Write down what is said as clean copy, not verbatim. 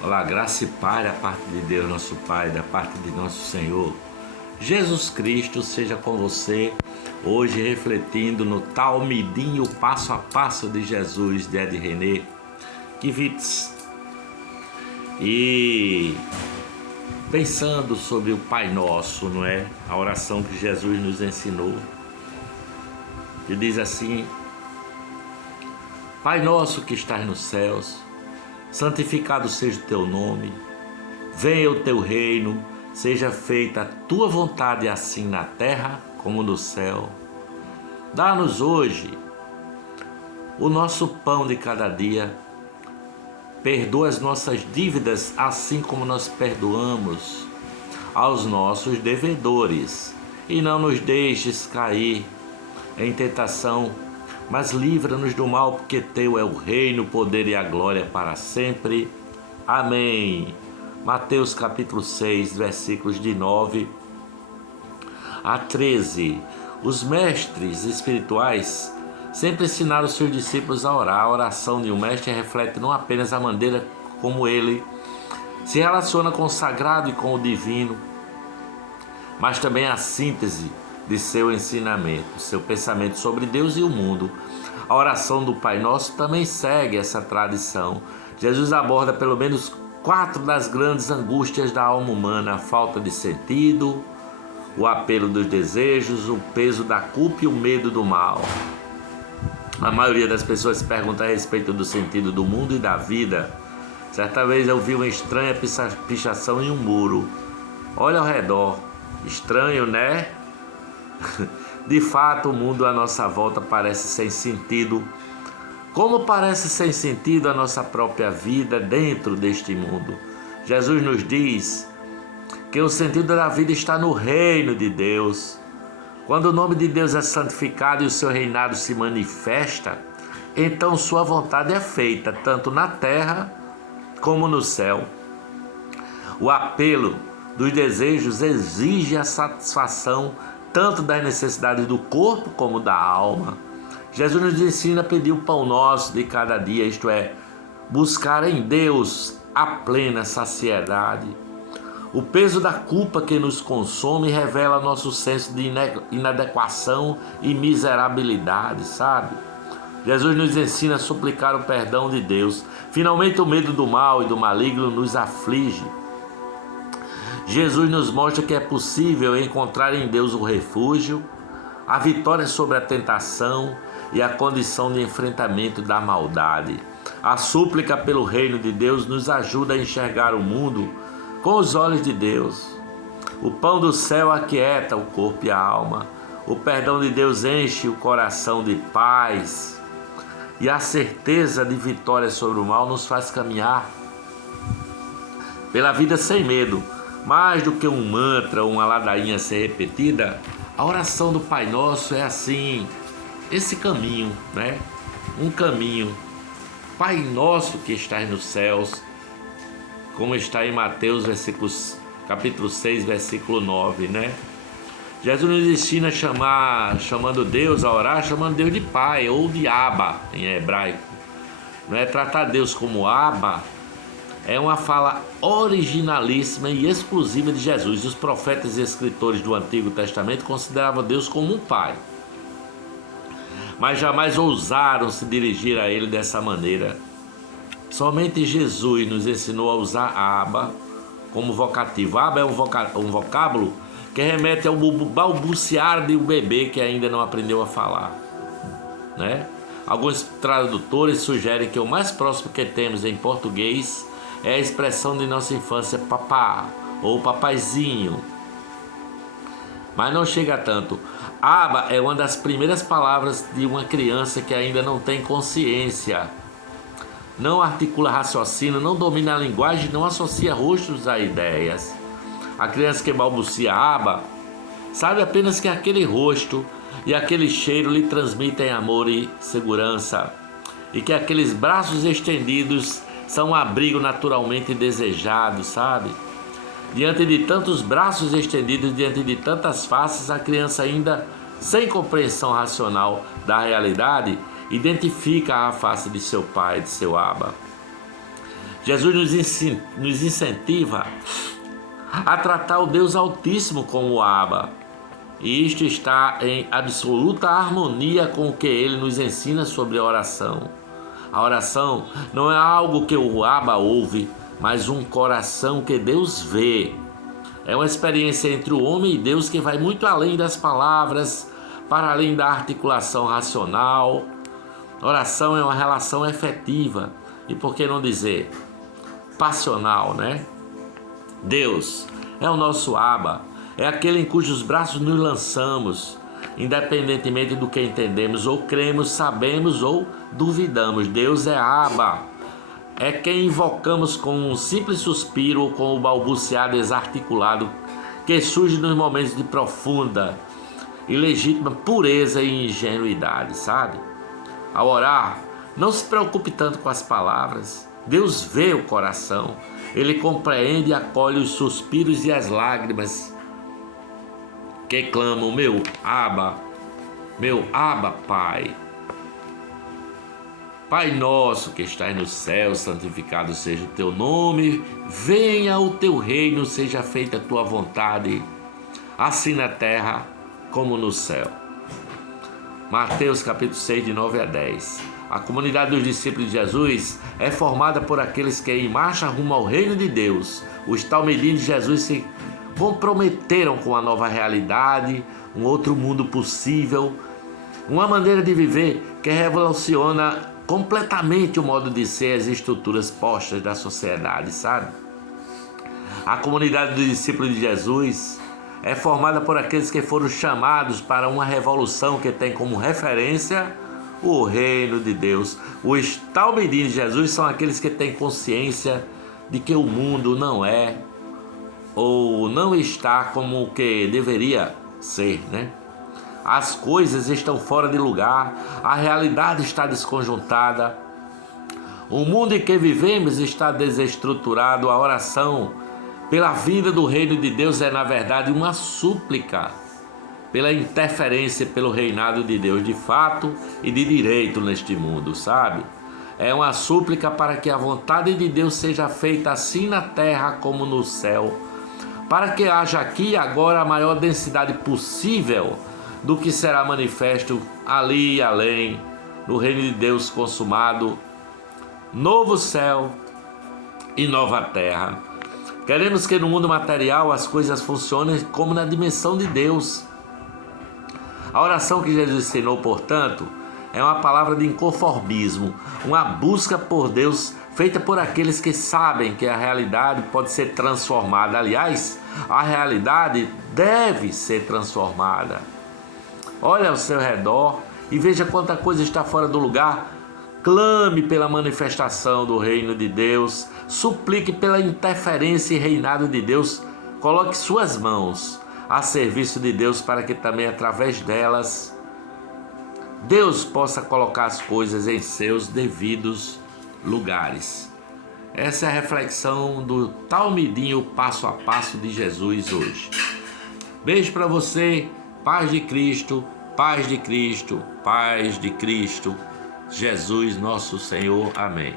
Olá, graça e paz da parte de Deus, nosso Pai, da parte de nosso Senhor Jesus Cristo, seja com você, hoje refletindo no Talmidinho passo a passo de Jesus, de Ed René Kivitz, e pensando sobre o Pai Nosso, não é? A oração que Jesus nos ensinou, que diz assim: Pai nosso que estás nos céus, santificado seja o teu nome, venha o teu reino, seja feita a tua vontade assim na terra como no céu. Dá-nos hoje o nosso pão de cada dia, perdoa as nossas dívidas assim como nós perdoamos aos nossos devedores, e não nos deixes cair em tentação, mas livra-nos do mal, porque teu é o reino, o poder e a glória para sempre. Amém. Mateus capítulo 6, versículos de 9 a 13. Os mestres espirituais sempre ensinaram seus discípulos a orar. A oração de um mestre reflete não apenas a maneira como ele se relaciona com o sagrado e com o divino, mas também a síntese de seu ensinamento, seu pensamento sobre Deus e o mundo. A oração do Pai Nosso também segue essa tradição. Jesus aborda pelo menos 4 das grandes angústias da alma humana: a falta de sentido, o apelo dos desejos, o peso da culpa e o medo do mal. A maioria das pessoas se pergunta a respeito do sentido do mundo e da vida. Certa vez eu vi uma estranha pichação em um muro. Olha ao redor. Estranho, né? De fato, o mundo à nossa volta parece sem sentido, como parece sem sentido a nossa própria vida dentro deste mundo. Jesus nos diz que o sentido da vida está no reino de Deus. Quando o nome de Deus é santificado e o seu reinado se manifesta, então sua vontade é feita, tanto na terra como no céu. O apelo dos desejos exige a satisfação tanto das necessidades do corpo como da alma. Jesus nos ensina a pedir o pão nosso de cada dia, isto é, buscar em Deus a plena saciedade. O peso da culpa que nos consome revela nosso senso de inadequação e miserabilidade, sabe? Jesus nos ensina a suplicar o perdão de Deus. Finalmente, o medo do mal e do maligno nos aflige. Jesus nos mostra que é possível encontrar em Deus o refúgio, a vitória sobre a tentação e a condição de enfrentamento da maldade. A súplica pelo reino de Deus nos ajuda a enxergar o mundo com os olhos de Deus. O pão do céu aquieta o corpo e a alma. O perdão de Deus enche o coração de paz. E a certeza de vitória sobre o mal nos faz caminhar pela vida sem medo. Mais do que um mantra ou uma ladainha a ser repetida, a oração do Pai Nosso é assim, esse caminho, né? Um caminho. Pai Nosso que estás nos céus, como está em Mateus capítulo 6, versículo 9, né? Jesus nos ensina chamando Deus a orar, chamando Deus de Pai ou de Abba em hebraico. Não é tratar Deus como Abba. É uma fala originalíssima e exclusiva de Jesus. Os profetas e escritores do Antigo Testamento consideravam Deus como um pai, mas jamais ousaram se dirigir a ele dessa maneira. Somente Jesus nos ensinou a usar Abba como vocativo. Abba é um vocábulo que remete ao balbuciar de um bebê que ainda não aprendeu a falar, né? Alguns tradutores sugerem que o mais próximo que temos em português é a expressão de nossa infância, papá ou papaizinho, mas não chega a tanto. Abba é uma das primeiras palavras de uma criança que ainda não tem consciência, não articula raciocínio, não domina a linguagem, não associa rostos a ideias. A criança que balbucia Abba sabe apenas que aquele rosto e aquele cheiro lhe transmitem amor e segurança, e que aqueles braços estendidos são um abrigo naturalmente desejado, sabe? Diante de tantos braços estendidos, diante de tantas faces, a criança ainda sem compreensão racional da realidade, identifica a face de seu pai, de seu Abba. Jesus nos incentiva a tratar o Deus Altíssimo como Abba. E isto está em absoluta harmonia com o que ele nos ensina sobre a oração. A oração não é algo que o Abba ouve, mas um coração que Deus vê. É uma experiência entre o homem e Deus que vai muito além das palavras, para além da articulação racional. Oração é uma relação efetiva e, por que não dizer, passional, né? Deus é o nosso Abba, é aquele em cujos braços nos lançamos, independentemente do que entendemos ou cremos, sabemos ou duvidamos. Deus é Abba, é quem invocamos com um simples suspiro ou com o balbuciar desarticulado que surge nos momentos de profunda e legítima pureza e ingenuidade, sabe? Ao orar, não se preocupe tanto com as palavras. Deus vê o coração, Ele compreende e acolhe os suspiros e as lágrimas que clamam, meu Abba, Pai. Pai nosso que estás no céu, santificado seja o teu nome, venha o teu reino, seja feita a tua vontade, assim na terra como no céu. Mateus capítulo 6, de 9 a 10. A comunidade dos discípulos de Jesus é formada por aqueles que em marcha rumo ao reino de Deus. Os talmidim de Jesus se comprometeram com a nova realidade, um outro mundo possível, uma maneira de viver que revoluciona completamente o modo de ser, as estruturas postas da sociedade, sabe? A comunidade dos discípulos de Jesus é formada por aqueles que foram chamados para uma revolução que tem como referência o reino de Deus. Os talmidim de Jesus são aqueles que têm consciência de que o mundo não é ou não está como o que deveria ser, né? As coisas estão fora de lugar, a realidade está desconjuntada, o mundo em que vivemos está desestruturado. A oração pela vinda do reino de Deus é, na verdade, uma súplica pela interferência pelo reinado de Deus de fato e de direito neste mundo, sabe? É uma súplica para que a vontade de Deus seja feita assim na terra como no céu, para que haja aqui e agora a maior densidade possível do que será manifesto ali e além, no reino de Deus consumado, novo céu e nova terra. Queremos que no mundo material as coisas funcionem como na dimensão de Deus. A oração que Jesus ensinou, portanto, é uma palavra de inconformismo, uma busca por Deus feita por aqueles que sabem que a realidade pode ser transformada. Aliás, a realidade deve ser transformada. Olha ao seu redor e veja quanta coisa está fora do lugar. Clame pela manifestação do reino de Deus, suplique pela interferência e reinado de Deus. Coloque suas mãos a serviço de Deus para que também através delas Deus possa colocar as coisas em seus devidos lugares. Essa é a reflexão do talmidinho passo a passo de Jesus hoje. Beijo para você, paz de Cristo, paz de Cristo, paz de Cristo, Jesus nosso Senhor. Amém.